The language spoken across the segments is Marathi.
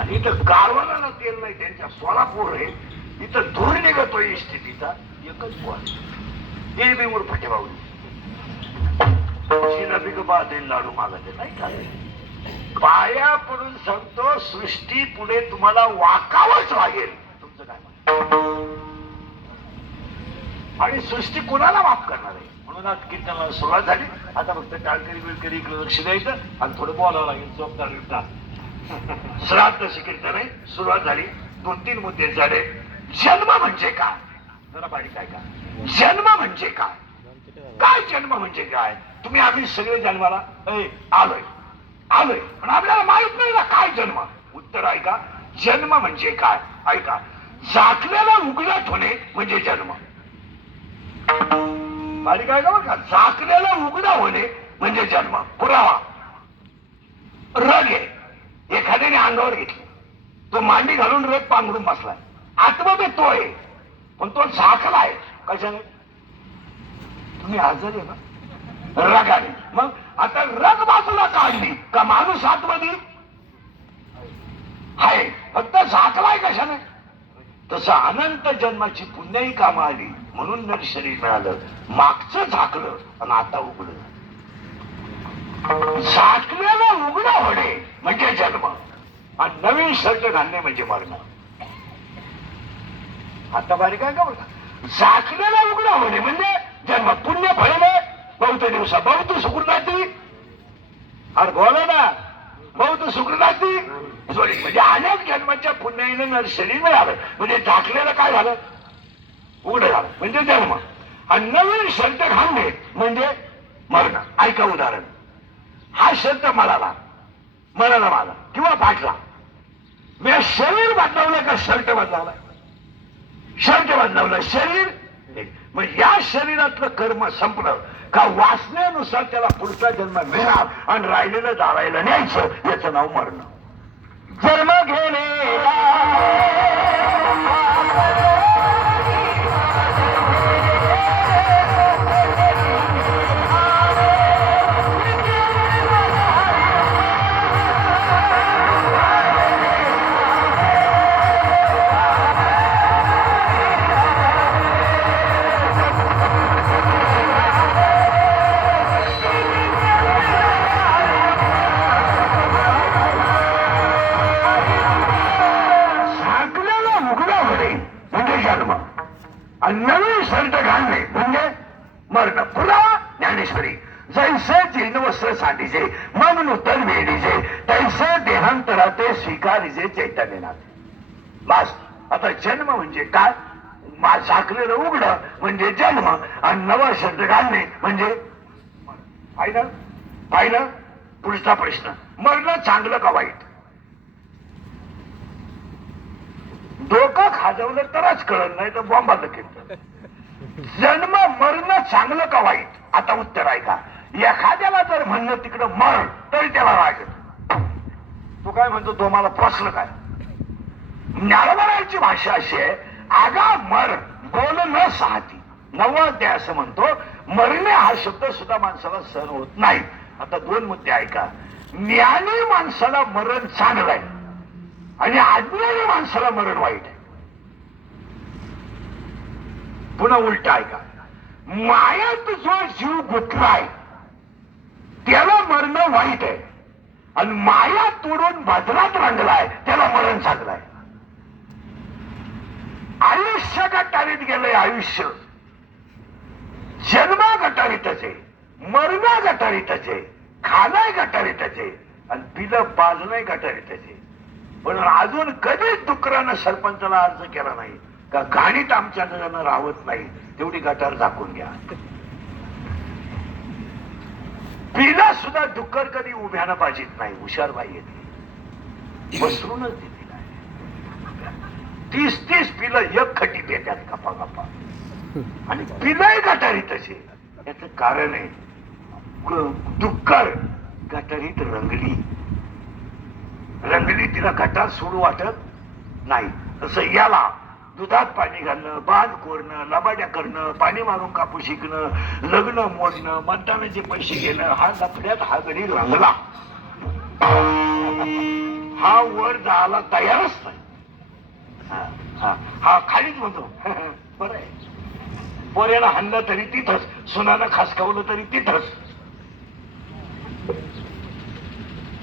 आणि इथं गारवाला तेल नाही, त्यांच्या सोलापूर आहे, इथं धूर निघतोय स्थितीचा एकच पॉइंट, ते बी वर फटे बावली शिलाबी बाधेल लाडू मागते नाही का. पाया पडून सांगतो, सृष्टी पुढे तुम्हाला वाकावंच लागेल. तुमचं काय आणि सृष्टी कोणाला माफ करणार आहे. म्हणून आज कीर्तनाला सुरुवात झाली. आता फक्त टाळकरी बिळकरी इकडे लक्ष द्यायचं आणि थोडं बोलावं लागेल. चोपदार बिपदार श्राद्ध कीर्तन आहे, सुरुवात झाली. 2-3 मुद्दे झाले. जन्म म्हणजे काय, जरा बारीक काय का जन्म म्हणजे काय, काय जन्म म्हणजे काय. तुम्ही आम्ही सगळे जन्माला आलोय आलोय पण आपल्याला माहित नाही ना काय जन्म. उत्तर ऐका, जन्म म्हणजे काय. ऐका, झाकलेला उघडत होणे म्हणजे जन्म. बारीक आहे का बरं का, झाकलेला उघडा होणे म्हणजे जन्म. पुरावा रग आहे, एखाद्याने अंगावर घेतली, तो मांडी घालून रग पांघरून बसलाय, आतमध्ये तो आहे पण तो झाकलाय कशाने. तुम्ही आजारी आहे ना, रगाने. मग आता रग बाजूला काढली का माणूस आतमध्ये आहे, फक्त झाकलाय कशाने. तसं अनंत जन्माची पुण्याही कामं आली म्हणून नर शरीर मिळालं. मागचं झाकलं आणि आता उघडलं. झाकलेलं उघडं होणे म्हणजे जन्म आणि नवीन शर्ट घालणे म्हणजे मरण. आता बारीक आहे का बघा, झाकलेलं उघडं होणे म्हणजे जन्म. पुण्य फळले बहुत दिवसा बहुत सुकृताची. अरे बोला ना, बहुत सुकृताची जोडी म्हणजे अनेक जन्माच्या पुण्याने नर शरीर मिळालं. म्हणजे झाकलेलं काय झालं, उघडं झालं म्हणजे जन्म. आणि नवीन शर्ट घालणे म्हणजे मरण. ऐका उदाहरण, हा शर्ट मळाला माझा किंवा फाटला, मी शरीर बदलावलं का शर्ट बदलावला. शर्ट बदलावलं, शरीर. मग या शरीरातलं कर्म संपलं का वासनेनुसार त्याला पुढचा जन्म मिळणार आणि राहिलेलं जाळायला न्यायचं. याचं नाव मरण. जन्म घेणे नवीन शर्ट घालणे म्हणजे मरण. पुरावा ज्ञानेश्वरी, जैसे जीर्ण वस्त्र सांडीचे मन नूतन वेडीचे तैसे देहांतराते स्वीकारीचे चैतन्यनाथ. बस. आता जन्म म्हणजे काय, झाकलेलं उघड म्हणजे जन्म आणि नवा शर्ट घालणे म्हणजे पाहिलं. पाहिलं पुढचा प्रश्न, मरण चांगलं का वाईट. डोकं खाजवलं तरच कळत नाही तर बॉम्बाला केलं. जन्म मरण चांगलं का वाईट. आता उत्तर आहे का, एखाद्याला जर म्हणलं तिकडं मर तरी त्याला राग येतो. तू काय म्हणतो, तो मला प्रश्न काय. ज्ञानोबाची भाषा अशी आहे, आगा मर बोल न साहती. 9वा अध्याय असं म्हणतो, मरणे हा शब्द सुद्धा माणसाला सहन होत नाही. आता 2 मुद्दे ऐका, ज्ञानी माणसाला मरण चांगलं आहे आणि अज्ञानी माणसाला मरण वाईट आहे. पुन्हा उलट ऐका, मायात जो जीव गुंतलाय त्याला मरण वाईट आहे आणि माया तोडून बाजारात रंगलाय त्याला मरण चांगलं आहे. आयुष्य गटारीत गेलंय, आयुष्य. जन्म गटारीतच आहे, मरण गटारीतच आहे, खाणं गटारीतच आहे आणि पिलं पाजणं गटारीतच आहे. पण अजून कधीच डुकरानं सरपंचाला अर्ज केला नाही का गाणीत आमच्या जणांना राहत नाही, तेवढी गटार झाकून घ्या. पिला सुद्धा डुक्कर कधी उभ्यानं पाहिजेत नाही, हुशार बाई येते बसरूनच देते. 30-30 पिलं एक खटी देतात गप्पा गप्पा आणि पिलंही गटारीतच आहे. याच कारण आहे, डुक्कर गटारीत रंगली तिला गटार सोडू वाटत नाही. तसं याला दुधात पाणी घालणं, बांध कोरणं, लबाड्या करणं, पाणी मारून कापूस शिकणं, लग्न मोडणं, मतदानाचे पैसे घेणं, हा लफड्यात हा गडी रंगला. हा वर जायला तयारच नाही. हा खालीच म्हणतो बरं आहे. पोऱ्याला हाणलं तरी तिथंच, सुनानं खासकावलं तरी तिथंच.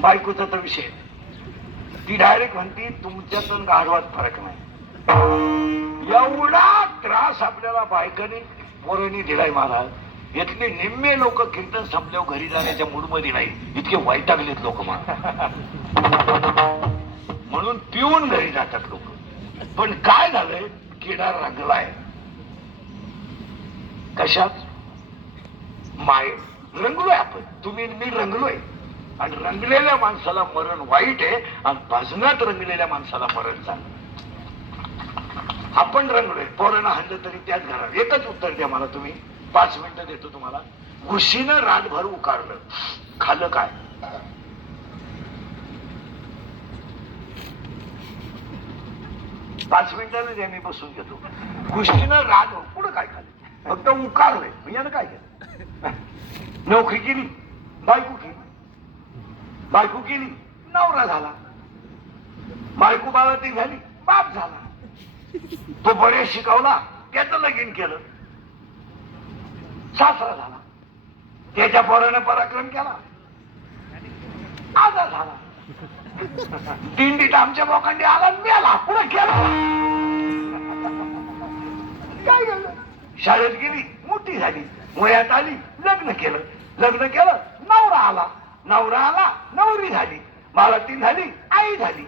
बायकोचा तर विषय, ती डायरेक्ट म्हणती तुमच्यात गाढवात फरक नाही. एवढा त्रास आपल्याला बायकाने पोरांनी दिलाय महाराज. यातले निम्मे लोक कीर्तन संपल्यावर घरी जाण्याच्या मूडमध्ये नाही, इतके वैतागलेत लोक म्हणून पिऊन घरी जातात लोक. पण काय झालंय, किडा रंगलाय कशात? माय रंगलोय आपण, तुम्ही मी रंगलोय. आणि रंगलेल्या माणसाला मरण वाईट आहे आणि भजनात रंगलेल्या माणसाला मरण चांगलं. आपण रंगलोय, पोरांना हाणलं तरी त्याच घरात. एकच उत्तर द्या मला तुम्ही, 5 मिनिटं देतो तुम्हाला. घुशीनं रातभर उकारलं, खाल्लं काय? पाच मिनिटांना द्या, मी बसून घेतो. घुशीनं रातभर पुढं काय खाल्लं? फक्त उकारलंय. यानं काय केलं? नोकरी केली, बायको केली, बायको केली, नवरा झाला. बायको बाळाती झाली, बाप झाला. तो बरे शिकवला, त्याचं लगीन केलं, सासरा झाला. त्याच्या पोरानं पराक्रम केला, आजा झाला. दिंडीत आमच्या लोकांनी आला, मेला, पुढे केला. काय केलं? शाळेत गेली, मोठी झाली, वयात आली, लग्न केलं, लग्न केलं, नवरा आला, नवरा आला, नवरी झाली, बाळातीन झाली, आई झाली,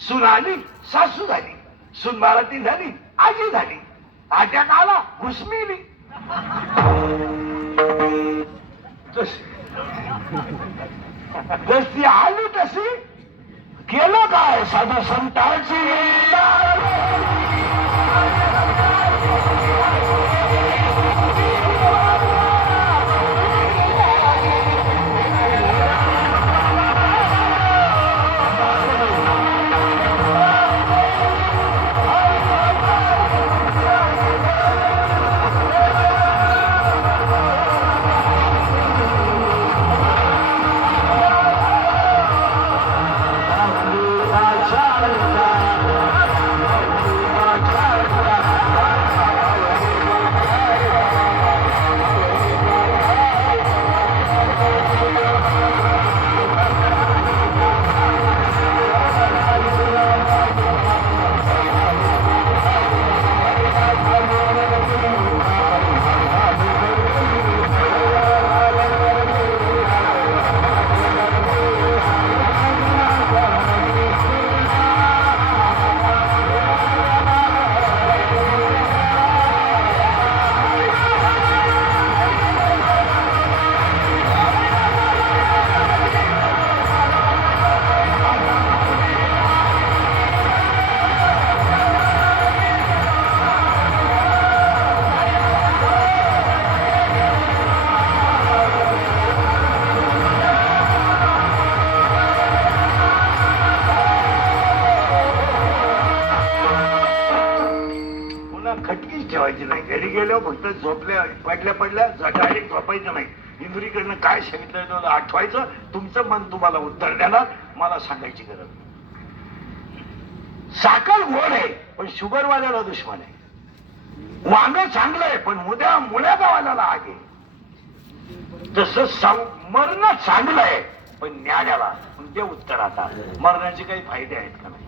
सून आली, सासू झाली, सून बाळातीन झाली, आजी झाली, अटॅक आला, घुसमिली. जशी आली तशी केलं काय? साधू संतांची ठेवायची नाही. घरी गेल्यावर फक्त झोपल्या पडल्या पडल्या डायरेक्ट झोपायचं नाही. इंद्रीकडनं काय सांगितलं आठवायचं. तुमचं मन तुम्हाला उत्तर देणार, मला सांगायची गरज नाही. साखर गोड आहे पण शुगरवाल्याला दुश्मन आहे. वांग चांगलं आहे पण मुळ्या गावाला आगे. तसं मरण चांगलं आहे पण न्याड्याला. म्हणजे उत्तर आता मरणाचे काही फायदे आहेत का? नाही.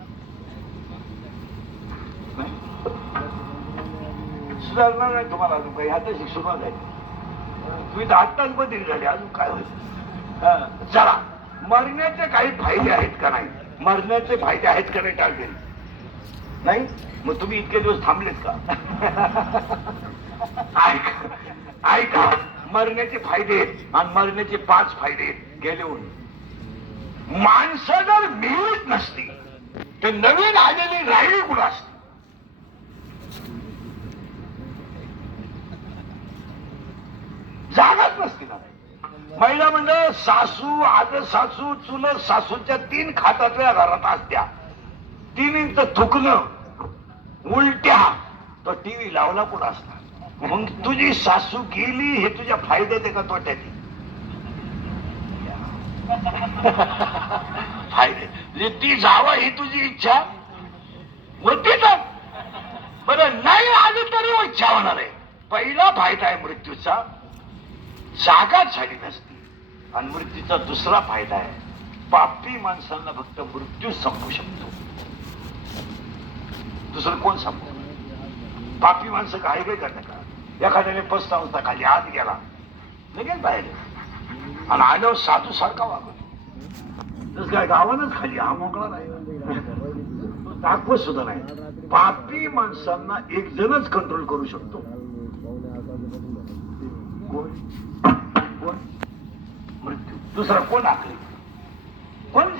सुधारणार नाही तुम्हाला अजून काही. आता सुरुवात आहे. तुम्ही तर आत्ताच बदली झाली, अजून काय होईल? चला, मरण्याचे काही फायदे आहेत का नाही? मरण्याचे फायदे आहेत का नाही? टाळले नाही. मग तुम्ही इतके दिवस थांबलेत का? ऐका, मरण्याचे फायदे आणि मरण्याचे 5 फायदे गेले होऊन. माणसं जर मिळत नसती तर नवीन आलेली राहिली कुठं असते? जागाच नसती ना. महिला मंडळ सासू, आजच सासू, चुलत सासूच्या 3 खाटातल्या घरात असत्या. 3 इंच थुकणं, उलट्या, तो टीव्ही लावला कुठं असता? मग तुझी सासू गेली हे तुझ्या फायद्यात आहे का तोट्यात? फायदे म्हणजे ती जावं ही तुझी इच्छा होती तर बरं नाही आली तरी इच्छा होणार आहे. पहिला फायदा आहे मृत्यूचा, जागा झाली नसती. आणि मृत्यूचा दुसरा फायदा आहे, पापी माणसांना फक्त मृत्यू संपू शकतो, दुसरं कोण संपू. पापी माणसं काही काही करतं का? एखाद्याने पस्तावता खाली आत गेला लगेच बाहेर आणि आल्यावर साधू सारखा वागतो. तस काय गावानच खाली हा मोकळा राहिला दाखवत सुद्धा नाही. पापी माणसांना एक जणच कंट्रोल करू शकतो. कोण? कोण? मृत्यू. दुसरा कोण आखली?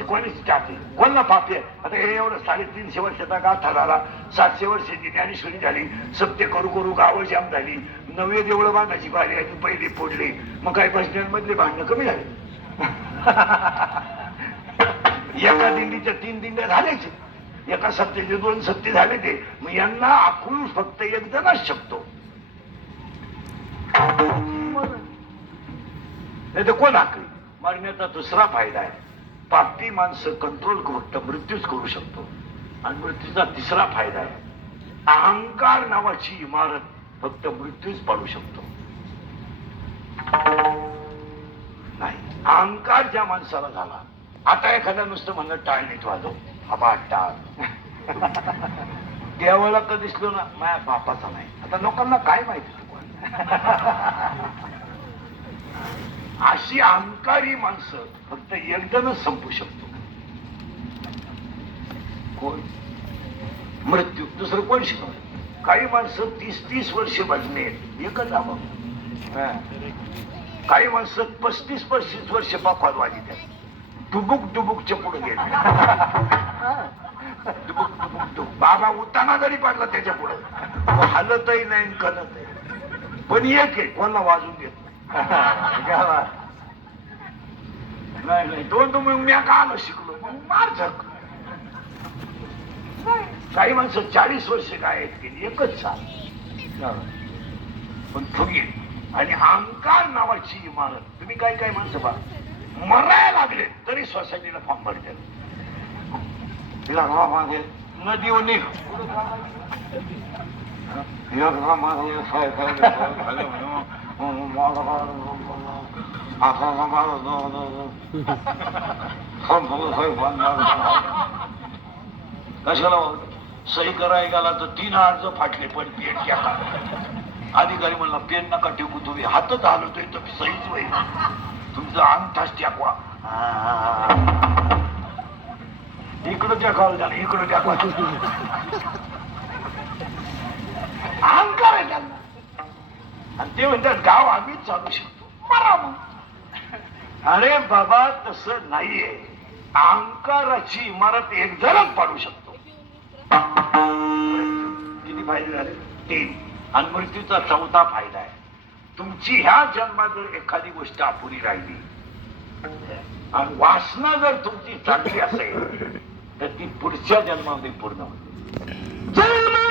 कोणीच टाकली? कोणला पापी आहे? आता हे एवढं 350 वर्षाचा गाथा झाला, 700 वर्षाची ज्ञानेश्वरी झाली, सत्य करू करू गावं जाम झाली, नवे देवळं बांधायची बारी आहे, पहिली फोडली, मग काही बसण्यांमधले भांडणं कमी झाले. एका दिंडीच्या 3 दिंड्या झाल्याचे, एका सत्तेचे 2 सत्ते झाले ते. मग यांना आखून फक्त एक जणच शकतो. नाही तर कोण आखली? मारण्याचा दुसरा फायदा आहे, पापी माणसं कंट्रोल फक्त मृत्यूच करू शकतो. आणि मृत्यूचा तिसरा फायदा आहे, अहंकार नावाची इमारत फक्त मृत्यूच पाडू शकतो. नाही, अहंकार ज्या माणसाला झाला, आता एखाद्या नुसतं म्हणलं टाळणीत वाजव, आबा टाळ. देवाला तर दिसलो ना, माझ्या बापाचा नाही. आता लोकांना काय माहिती तू कोण? अशी अहंकारी माणसं फक्त एकजणच संपू शकतो. कोण? मृत्यू. दुसरं कोण शिकवलं? काही माणसं 30-30 वर्ष भजणे एकच आव, काही माणसं 35-35 वर्ष बापात वाजित आहेत, डुबुकच्या पुढे गेले. डुबुक बाबा उताना जरी पाडला त्याच्या पुढे हालतही नाही कळत नाही. पण एक आहे, कोणाला वाजून देत नाही. दोन मी का आलो शिकलो मग मार झक. काही माणसं 40 वर्ष गायब केली एकच चाल, पण फुगे. आणि अहंकार नावाची इमारत. तुम्ही काय माणसं बा मरायला लागले तरी सोसायटीला फॉर्म भरतात. तिला मागे नदी निघ कशाला सही करायला गेला तर 3 अर्ज फाटले, पण पेन घ्या. अधिकारी म्हणला पेन नका टेकू, तुम्ही हातच हलवतोय तर सहीच होईल, तुमचं अंगठाच टाकवा. इकडं टाकावं झालं, इकडं टाकवा. अहंकार आहे त्यांना. आणि ते म्हणतात गाव आम्हीच चालू शकतो, मरा मग. अरे बाबा तसं नाहीये. अहंकाराची इमारत एक जणच पाडू शकतो. किती फायदे झाले? 3. आणि मृत्यूचा 4था फायदा आहे, तुमची ह्या जन्मात जर एखादी गोष्ट अपुरी राहिली आणि वासना जर तुमची चांगली असेल तर ती पुढच्या जन्मामध्ये पूर्ण होते. जन्म